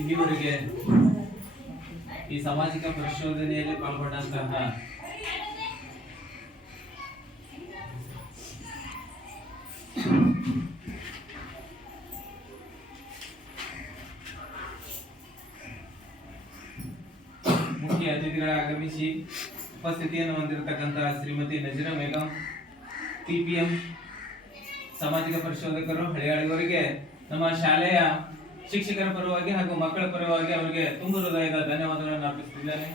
ಇಲ್ಲಿವರೆಗೆ ಈ ಸಾಮಾಜಿಕ ಪರಿಶೋಧನೆಯಲ್ಲಿ ಪಾಲ್ಗೊಂಡಂತಹ ಮುಖ್ಯ ಅತಿಥಿಗಳ ಆಗಮಿಸಿ ಉಪಸ್ಥಿತಿಯನ್ನು ಹೊಂದಿರತಕ್ಕಂತಹ ಶ್ರೀಮತಿ ನಜೀರಾ ಬೇಗಂ ಟಿಪಿಎಂ ಸಾಮಾಜಿಕ ಪರಿಶೋಧಕರು ಹಳೆಯಾಳಿವರಿಗೆ ನಮ್ಮ ಶಾಲೆಯ ಶಿಕ್ಷಕರ ಪರವಾಗಿ ಹಾಗೂ ಮಕ್ಕಳ ಪರವಾಗಿ ಅವರಿಗೆ ತುಂಬು ಹೃದಯದ ಧನ್ಯವಾದಗಳನ್ನು ಅರ್ಪಿಸುತ್ತಿದ್ದೇನೆ.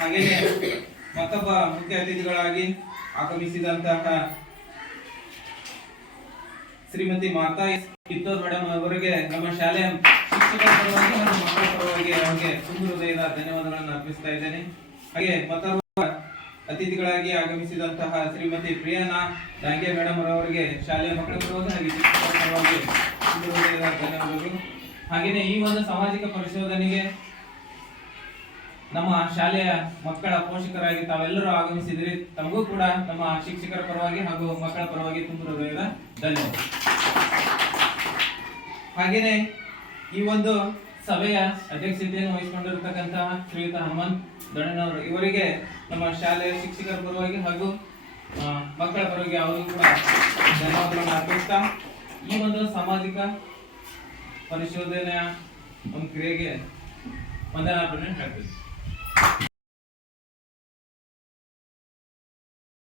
ಹಾಗೆಯೇ ಮತ್ತೊಬ್ಬ ಮುಖ್ಯ ಅತಿಥಿಗಳಾಗಿ ಆಗಮಿಸಿದಂತಹ ಶ್ರೀಮತಿ ಮಾತಾ ಕಿತ್ತೂರ್ ಮೇಡಮ್ ಅವರಿಗೆ ನಮ್ಮ ಶಾಲೆಯ ಶಿಕ್ಷಕರ ಪರವಾಗಿ ಹಾಗೂ ಮಕ್ಕಳ ಪರವಾಗಿ ಅವರಿಗೆ ತುಂಬು ಹೃದಯದ ಧನ್ಯವಾದಗಳನ್ನು ಅರ್ಪಿಸ್ತಾ ಇದ್ದೇನೆ. ಹಾಗೆ ಮತ್ತೊಬ್ಬ ಅತಿಥಿಗಳಾಗಿ ಆಗಮಿಸಿದಂತಹ ಶ್ರೀಮತಿ ಪ್ರಿಯಾನಾ ಡಾಂಗೆ ಮೇಡಮ್ ಅವರಿಗೆ ಶಾಲೆಯ ಮಕ್ಕಳ ಪರವಾಗಿ ಹಾಗೆ ಶಿಕ್ಷಕರ ಪರವಾಗಿ ತುಂಬು ಹೃದಯದ ಧನ್ಯವಾದಗಳು. ಹಾಗೆಯೇ ಈ ಒಂದು ಸಾಮಾಜಿಕ ಪರಿಶೋಧನೆಗೆ ನಮ್ಮ ಶಾಲೆಯ ಮಕ್ಕಳ ಪೋಷಕರಾಗಿ ತಾವೆಲ್ಲರೂ ಆಗಮಿಸಿದ್ರಿ. ತಮಗೂ ಕೂಡ ನಮ್ಮ ಶಿಕ್ಷಕರ ಪರವಾಗಿ ಹಾಗೂ ಮಕ್ಕಳ ಪರವಾಗಿ ತುಂಬು ಹೃದಯದ ಧನ್ಯವಾದ. ಹಾಗೆಯೇ ಈ ಒಂದು ಸಭೆಯ ಅಧ್ಯಕ್ಷತೆಯನ್ನು ವಹಿಸಿಕೊಂಡಿರತಕ್ಕಂತಹ ಶ್ರೀಯುತ ಹನುಮಂತ್ ದೊಣ್ಣನವರು ಇವರಿಗೆ ನಮ್ಮ ಶಾಲೆಯ ಶಿಕ್ಷಕರ ಪರವಾಗಿ ಹಾಗೂ ಮಕ್ಕಳ ಪರವಾಗಿ ಅವರಿಗೂ ಕೂಡ ಧನ್ಯವಾದಗಳನ್ನು ಅರ್ಪಿಸ್ತಾ ಈ ಒಂದು ಸಾಮಾಜಿಕ ಪರಿಶೋಧನೆಯ ಒಂದು ಕ್ರಿಯೆಗೆ ವಂದನಾರ್ಪಣೆ ಹೇಳ್ತೀವಿ.